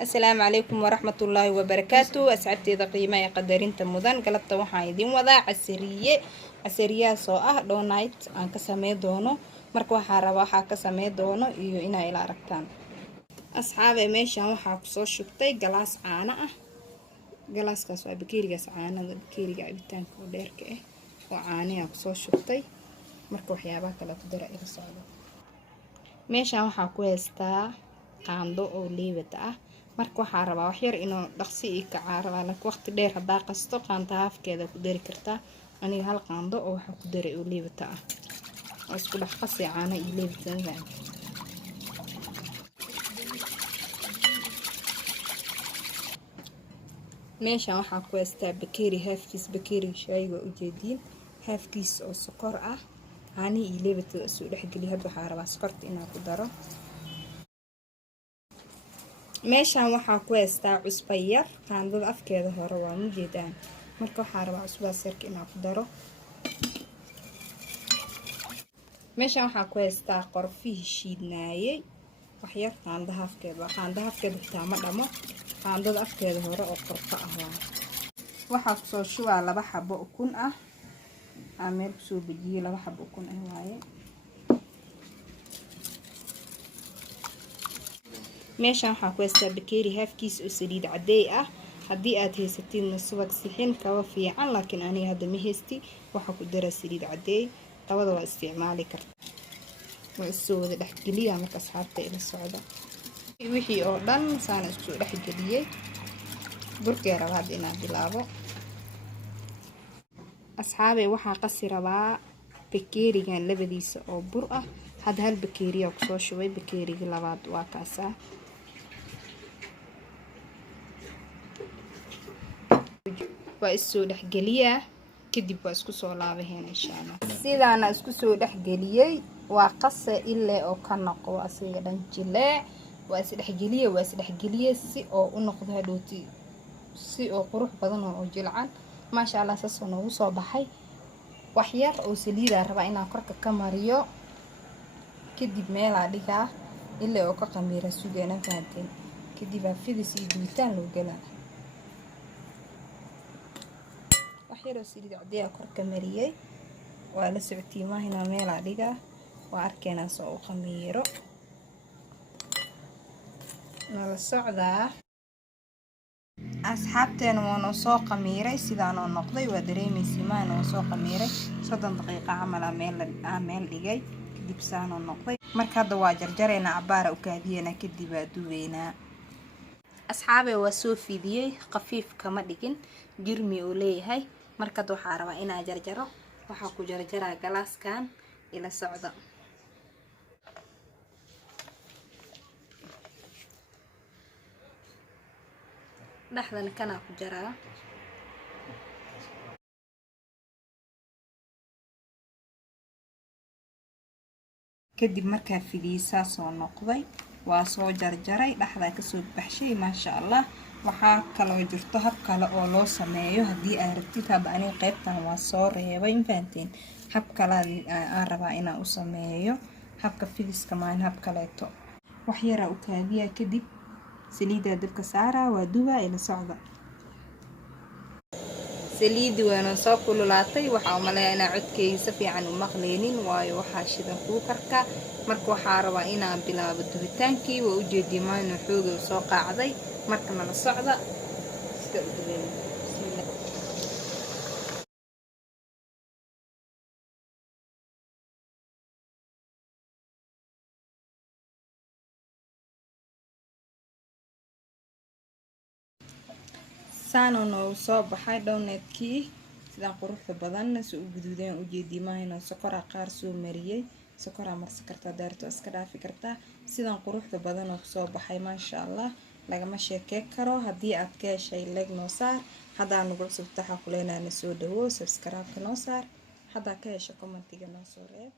السلام عليكم ورحمة الله وبركاته. أسعدتي قيمة قدرين تمودان قلبت waxaan idin wadaa casariye soo ah donut aan ka sameeyo doono marka waxaa ka sameeyo doono iyo inay ila aragtaan asxaabe meeshan waxaa ku soo shubtay galaas caano ah galaaskaas waa bakeeriga caanada bakeeriga cabitaanka oo dheerka ah oo caaniga ku soo shubtay marka waxyaabaha kala ku dara ila socdo meeshan waxaa ku heystaa qaando oo leewada ah marka waxaa rabaa wax yar inuu dhaqsi ka caaraba laakiin waqti dheer hadaa qasto qaanta haafkeeda ku dari kartaa aniga hal qaando oo waxa ku daray oo leewada ah oo isku dhex qasi caano iyo leewada meeshan waxaa ku heystaa bakeeri haafkiis bakeeri shayga u jeedin haafkiis oo sokor ah caani iyo leewada isku dhex galiyo hadda waxaa rabaa sokorta inaan ku daro meeshan waxaa ku heystaa cusbo yar qaandada afkeeda hore waa mujeedaan marka waxaa rabaa cusbadaas yarka inaan ku daro meeshan waxaa ku heystaa qorfihi shiidnaayay wax yar qaandada afkeeda xitaa ma dhamo qaandada afkeeda hore oo qorfo ah waxaa ku soo shubaa 2 xabo ukun ah aan meel ku soo bajiyay 2 xabo ukun ah waaye meeshan waxaa ku heystaa bakeeri haafkiis oo saliid cadeey ah haddii aad haysatiin subag sixin kaba fiican laakiin aniga hadda ma haysti waxa ku dara saliid cadeey labada waa isticmaali kartaa waa soo wada dhex geliyaa marka asxaabta ila socda wixii oo dhan saan isku dhex geliyay burkeera hadda inaan bilaabo asxaabe waxaa qasi rabaa bakeerigan labadiisa oo bur ah hadda hal bakeeriya ku soo shubay bakeeriga labaad waa kaasa waa isoo dhex geliyaa kadib waa isku soo laabaheena insha Allah sidaana isku soo dhex geliyay waa qasa ilaa oo ka noqo asiga dhan jileec waa is dhex geliyay si oo u noqdo hadhooti si oo qurux badan oo jilcan ma sha Allah saas oo noogu soo baxay wax yar oo saliid ah raba inaan korka ka mariyo kadib meel aan dhigaa ilaa oo ka qamiira suugeena fahanteen kadib fidis iyo dubitaan loo galaa wax yar oo saliid cadeey ah korka mariyay waa la socodtiimaa inaan meel aan dhigaa waa arkeenaa soo u qamiiro nala socdaa asxaabteena waana soo qamiiray sidaan oo noqday waa dareemaysi maan oo soo qamiiray 30 daqiiqo camal meel dhigay kadib saan oo noqday marka hadda waa jarjareena cabaara u kaadiyana kadib waa duweynaa asxaabe waa soo fidiyay qafiif kama dhigin jirmi oo leeyahay marka waxaa rabaa inaan jarjaro waxaa ku jarjaraa galaaskan ila socda dhaxdan kana ku jaraa kadib markaa fidiisa soo noqday waa soo jarjaray dhaxda ka soo baxshay ma sha Allah waxaa kaloo jirto hab kale oo loo sameeyo hadii aad rabtid haba aniga qaybtan waa soo reebay infaanteen hab kale aan rabaa inaan u sameeyo habka fidiska maan hab kaleeto wax yar u kaadiya kadib saliida dabka saara waa duba ila socda saliidi waana soo kululaatay waxa u maleeynaa codkaysa fiican u maqleenin waayo waxa shidan ku karka marka waxa rabaa inaan bilaabo dubitaankii waa u jeedimaan xooga soo qaacday marka nala socda iska duween saano noo soo baxay donutkii sida quruxda badan soo guduudan u jeedimaan sokor qaar soo mariyay sokor marsi kartaa daarto iska dhaafi kartaa sidan quruxda badan oo soo baxay ma sha Allah lagama sheekay karo hadii aad ka heshay like noo saar hadaa nagu cusub taxa kuleenana soo dhawo subscribe noo saar hadaa ka heshay commentiga noo soo reeb